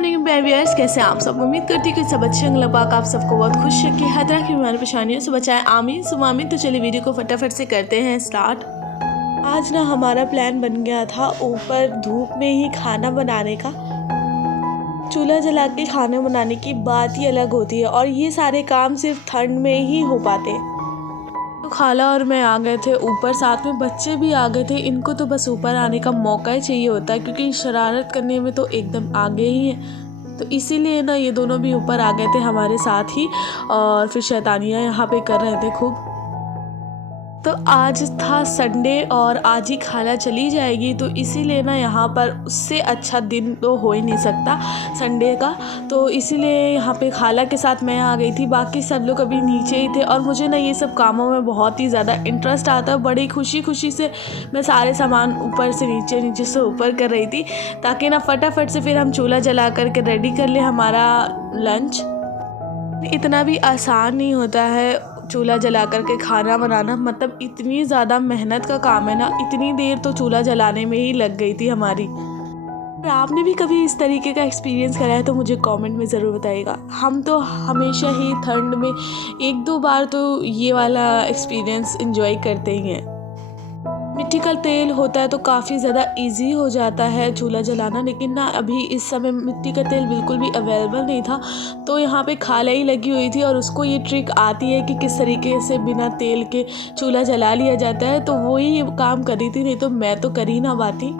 Morning बेबियर्स, कैसे आप सब। उम्मीद करती हूँ कि सब अच्छे होंगे। पाक आप सबको बहुत खुश रखे, हर तरह की बीमारी परेशानियों से बचाएं। आमीन सुमामीन। तो चलिए वीडियो को फटाफट से करते हैं स्टार्ट। आज ना हमारा प्लान बन गया था ऊपर धूप में ही खाना बनाने का। चूल्हा जला के खाना बनाने की बात ही अलग होती है और ये सारे काम सिर्फ ठंड में ही हो पाते हैं। तो खाला और मैं आ गए थे ऊपर, साथ में बच्चे भी आ गए थे। इनको तो बस ऊपर आने का मौका ही चाहिए होता है क्योंकि शरारत करने में तो एकदम आगे ही है। तो इसीलिए ना ये दोनों भी ऊपर आ गए थे हमारे साथ ही और फिर शैतानियाँ यहाँ पे कर रहे थे खूब। तो आज था संडे और आज ही खाला चली जाएगी, तो इसीलिए ना यहाँ पर उससे अच्छा दिन तो हो ही नहीं सकता संडे का। तो इसीलिए यहाँ पे खाला के साथ मैं आ गई थी, बाकी सब लोग अभी नीचे ही थे। और मुझे ना ये सब कामों में बहुत ही ज़्यादा इंटरेस्ट आता है। बड़ी खुशी खुशी से मैं सारे सामान ऊपर से नीचे, नीचे से ऊपर कर रही थी ताकि ना फटाफट से फिर हम चूल्हा जला करके रेडी कर ले हमारा लंच। इतना भी आसान नहीं होता है चूल्हा जला करके खाना बनाना, मतलब इतनी ज़्यादा मेहनत का काम है ना। इतनी देर तो चूल्हा जलाने में ही लग गई थी हमारी। और आपने भी कभी इस तरीके का एक्सपीरियंस करा है तो मुझे कमेंट में ज़रूर बताइएगा। हम तो हमेशा ही ठंड में एक दो बार तो ये वाला एक्सपीरियंस एंजॉय करते ही हैं। मिट्टी का तेल होता है तो काफ़ी ज़्यादा इजी हो जाता है चूल्हा जलाना, लेकिन ना अभी इस समय मिट्टी का तेल बिल्कुल भी अवेलेबल नहीं था। तो यहाँ पे खाला ही लगी हुई थी और उसको ये ट्रिक आती है कि किस तरीके से बिना तेल के चूल्हा जला लिया जाता है, तो वही ये काम कर रही थी, नहीं तो मैं तो कर ही ना पाती।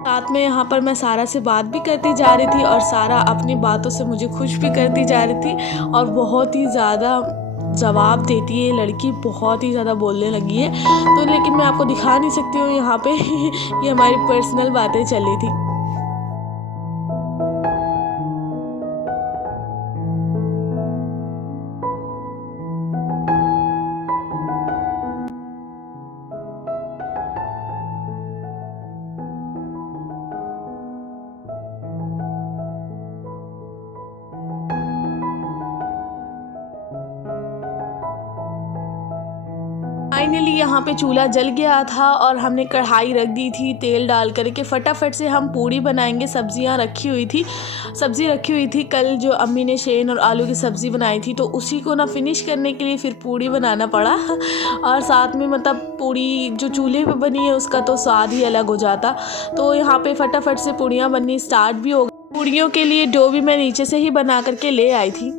साथ में यहाँ पर मैं सारा से बात भी करती जा रही थी और सारा अपनी बातों से मुझे खुश भी करती जा रही थी और बहुत ही ज़्यादा जवाब देती है लड़की, बहुत ही ज़्यादा बोलने लगी है। तो लेकिन मैं आपको दिखा नहीं सकती हूँ यहाँ पे ये हमारी पर्सनल बातें चल रही थी। फाइनली यहाँ पे चूल्हा जल गया था और हमने कढ़ाई रख दी थी तेल डाल करके। फटाफट से हम पूड़ी बनाएंगे। सब्जियाँ रखी हुई थी, सब्ज़ी रखी हुई थी कल जो अम्मी ने शेन और आलू की सब्ज़ी बनाई थी, तो उसी को ना फिनिश करने के लिए फिर पूड़ी बनाना पड़ा। और साथ में मतलब पूड़ी जो चूल्हे पे बनी है उसका तो स्वाद ही अलग हो जाता। तो यहाँ पे फटाफट से पूड़ियाँ बननी स्टार्ट भी हो गई। पूड़ियों के लिए डो भी मैं नीचे से ही बना करके ले आई थी।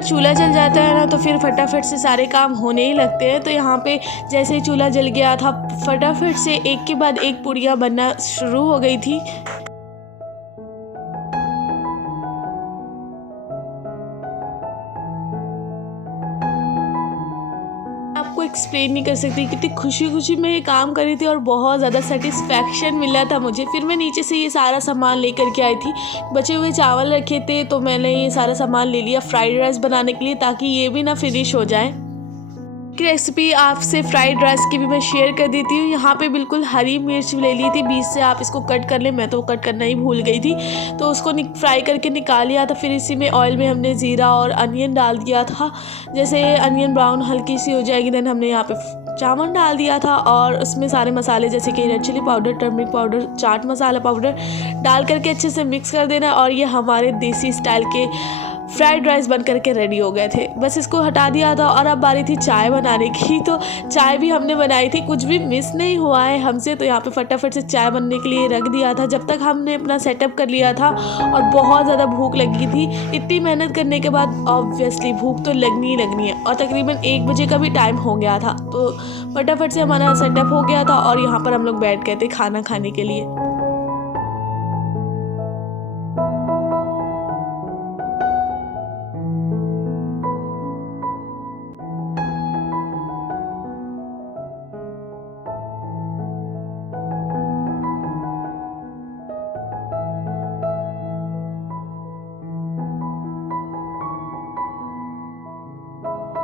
चूल्हा जल जाता है ना तो फिर फटाफट से सारे काम होने ही लगते हैं। तो यहाँ पे जैसे ही चूल्हा जल गया था फटाफट से एक के बाद एक पूड़ियाँ बनना शुरू हो गई थी। आपको एक्सप्लेन नहीं कर सकती कितनी खुशी खुशी मैं ये काम कर रही थी और बहुत ज़्यादा सेटिस्फैक्शन मिला था मुझे। फिर मैं नीचे से ये सारा सामान लेकर के आई थी। बचे हुए चावल रखे थे तो मैंने ये सारा सामान ले लिया फ्राइड राइस बनाने के लिए ताकि ये भी ना फिनिश हो जाए। रेसिपी आपसे फ्राइड राइस की भी मैं शेयर कर देती हूँ। यहाँ पे बिल्कुल हरी मिर्च ले ली थी, बीच से आप इसको कट कर लें, मैं तो कट करना ही भूल गई थी। तो उसको फ्राई करके निकाल लिया था। फिर इसी में ऑयल में हमने ज़ीरा और अनियन डाल दिया था। जैसे अनियन ब्राउन हल्की सी हो जाएगी देन हमने यहाँ पे चावल डाल दिया था और उसमें सारे मसाले जैसे कि red chilli powder, turmeric powder, chaat masala powder डाल करके अच्छे से मिक्स कर देना। और ये हमारे देसी स्टाइल के फ्राइड राइस बन करके रेडी हो गए थे। बस इसको हटा दिया था और अब बारी थी चाय बनाने की। तो चाय भी हमने बनाई थी, कुछ भी मिस नहीं हुआ है हमसे। तो यहाँ पे फटाफट से चाय बनने के लिए रख दिया था जब तक हमने अपना सेटअप कर लिया था। और बहुत ज़्यादा भूख लगी थी। इतनी मेहनत करने के बाद ऑब्वियसली भूख तो लगनी ही लगनी है और तकरीबन 1 बजे का भी टाइम हो गया था। तो फटाफट से हमारा सेटअप हो गया था और यहाँ पर हम लोग बैठ गए थे खाना खाने के लिए।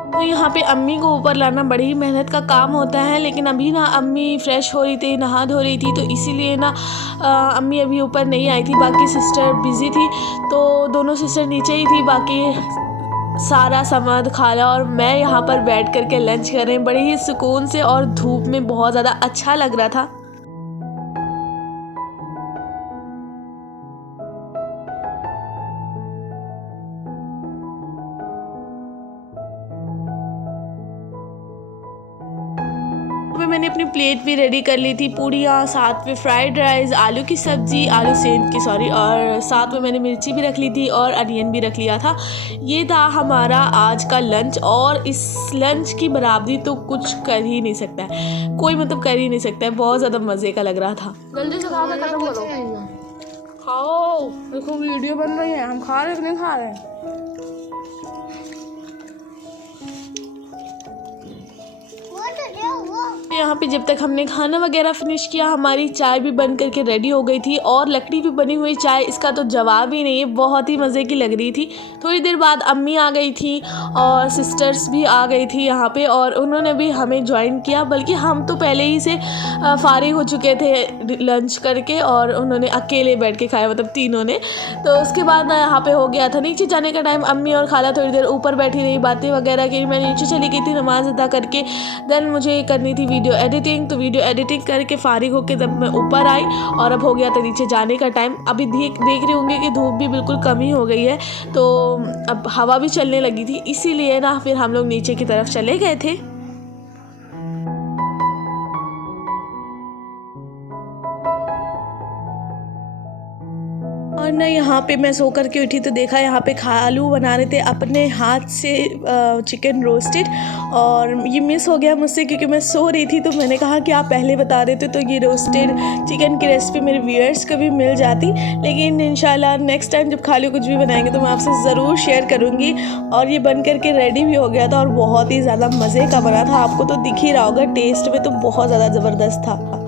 तो यहाँ पे अम्मी को ऊपर लाना बड़ी ही मेहनत का काम होता है, लेकिन अभी ना अम्मी फ्रेश हो रही थी, नहा धो रही थी, तो इसीलिए ना अम्मी अभी ऊपर नहीं आई थी। बाकी सिस्टर बिज़ी थी तो दोनों सिस्टर नीचे ही थी। बाकी सारा सामान खा लिया और मैं यहाँ पर बैठ करके लंच कर रही हूँ बड़े ही सुकून से, और धूप में बहुत ज़्यादा अच्छा लग रहा था। मैंने अपनी प्लेट भी रेडी कर ली थी, पूड़ियाँ, साथ में फ्राइड राइस, आलू की सब्ज़ी, आलू सेंध की सॉरी, और साथ में मैंने मिर्ची भी रख ली थी और अनियन भी रख लिया था। ये था हमारा आज का लंच, और इस लंच की बराबरी तो कुछ कर ही नहीं सकता है कोई, मतलब कर ही नहीं सकता है। बहुत ज़्यादा मज़े का लग रहा था। जल्दी से खा के खत्म करो, खाओ। देखो वीडियो बन रही है, हम खा रहे नहीं खा रहे। यहाँ पे जब तक हमने खाना वगैरह फिनिश किया, हमारी चाय भी बन करके रेडी हो गई थी, और लकड़ी भी बनी हुई चाय, इसका तो जवाब ही नहीं है, बहुत ही मज़े की लग रही थी। थोड़ी देर बाद अम्मी आ गई थी और सिस्टर्स भी आ गई थी यहाँ पे, और उन्होंने भी हमें ज्वाइन किया, बल्कि हम तो पहले ही से फारिग हो चुके थे लंच करके, और उन्होंने अकेले बैठ के खाया, मतलब तीनों ने। तो उसके बाद ना यहाँ पे हो गया था नीचे जाने का टाइम। अम्मी और खाला थोड़ी देर ऊपर बैठी रही, बातें वगैरह की। मैं नीचे चली गई थी नमाज अदा करके, देन मुझे करनी थी वीडियो एडिटिंग, तो वीडियो एडिटिंग करके फारिग होकर तब मैं ऊपर आई, और अब हो गया था नीचे जाने का टाइम। अभी देख रहे होंगे कि धूप भी बिल्कुल कम ही हो गई है, तो अब हवा भी चलने लगी थी, इसीलिए ना फिर हम लोग नीचे की तरफ चले गए थे। और ना यहाँ पे मैं सो कर के उठी तो देखा यहाँ पे खालू बना रहे थे अपने हाथ से चिकन रोस्टेड, और ये मिस हो गया मुझसे क्योंकि मैं सो रही थी। तो मैंने कहा कि आप पहले बता देते तो ये रोस्टेड चिकन की रेसिपी मेरे व्यूअर्स को भी मिल जाती, लेकिन इंशाल्लाह नेक्स्ट टाइम जब खालू कुछ भी बनाएंगे तो मैं आपसे ज़रूर शेयर करूँगी। और ये बन करके रेडी भी हो गया था, और बहुत ही ज़्यादा मज़े का बना था, आपको तो दिख ही रहा होगा, टेस्ट में तो बहुत ज़्यादा ज़बरदस्त था।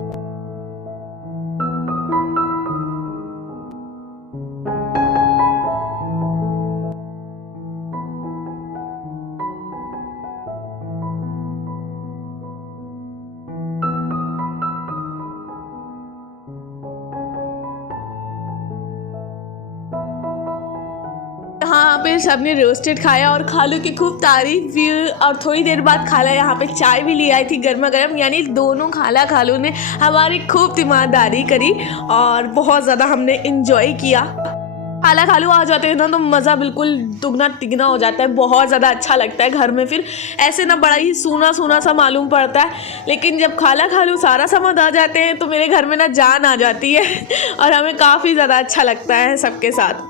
यहाँ पे सबने रोस्टेड खाया और खालू की खूब तारीफ भी, और थोड़ी देर बाद खाला यहाँ पे चाय भी ले आई थी गर्मा गर्म, यानी दोनों खाला खालू ने हमारी खूब तीमारदारी करी और बहुत ज़्यादा हमने इंजॉय किया। खाला खालू आ जाते हैं ना तो मज़ा बिल्कुल दुगना तिगना हो जाता है, बहुत ज़्यादा अच्छा लगता है घर में। फिर ऐसे ना बड़ा ही सूना सूना सा मालूम पड़ता है, लेकिन जब खाला खालू सारा समझ आ जाते हैं तो मेरे घर में ना जान आ जाती है और हमें काफ़ी ज़्यादा अच्छा लगता है सबके साथ।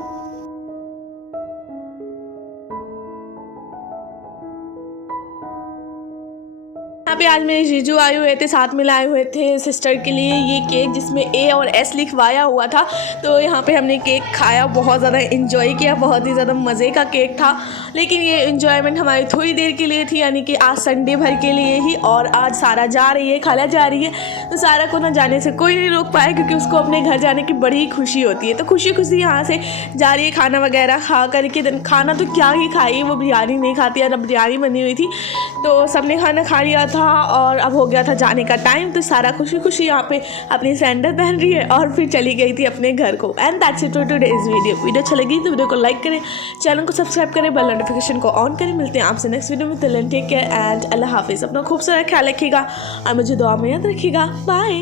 यहाँ पे आज मेरे जीजू आए हुए थे, साथ में लाए हुए थे सिस्टर के लिए ये केक जिसमें ए और एस लिखवाया हुआ था। तो यहाँ पे हमने केक खाया, बहुत ज़्यादा इन्जॉय किया, बहुत ही ज़्यादा मज़े का केक था। लेकिन ये इन्जॉयमेंट हमारी थोड़ी देर के लिए थी, यानी कि आज संडे भर के लिए ही। और आज सारा जा रही है, खाला जा रही है, तो सारा को ना जाने से कोई नहीं रोक पाया क्योंकि उसको अपने घर जाने की बड़ी ही खुशी होती है। तो खुशी खुशी यहाँ से जा रही है, खाना वगैरह खा करके। खाना तो क्या ही खाई, वो बिरयानी नहीं खाती है, बिरयानी बनी हुई थी तो सबने खाना खा लिया था और अब हो गया था जाने का टाइम। तो सारा खुशी खुशी यहाँ पे अपनी सैंडल पहन रही है और फिर चली गई थी अपने घर को। And that's it for today's video अच्छा लगी तो वीडियो को लाइक करें, चैनल को सब्सक्राइब करें, बेल नोटिफिकेशन को ऑन करें। मिलते हैं आपसे नेक्स्ट वीडियो में। टिल टेक केयर एंड अल्लाह हाफिज़। अपना खूब सारा ख्याल रखिएगा और मुझे दुआ में याद रखिएगा। बाय।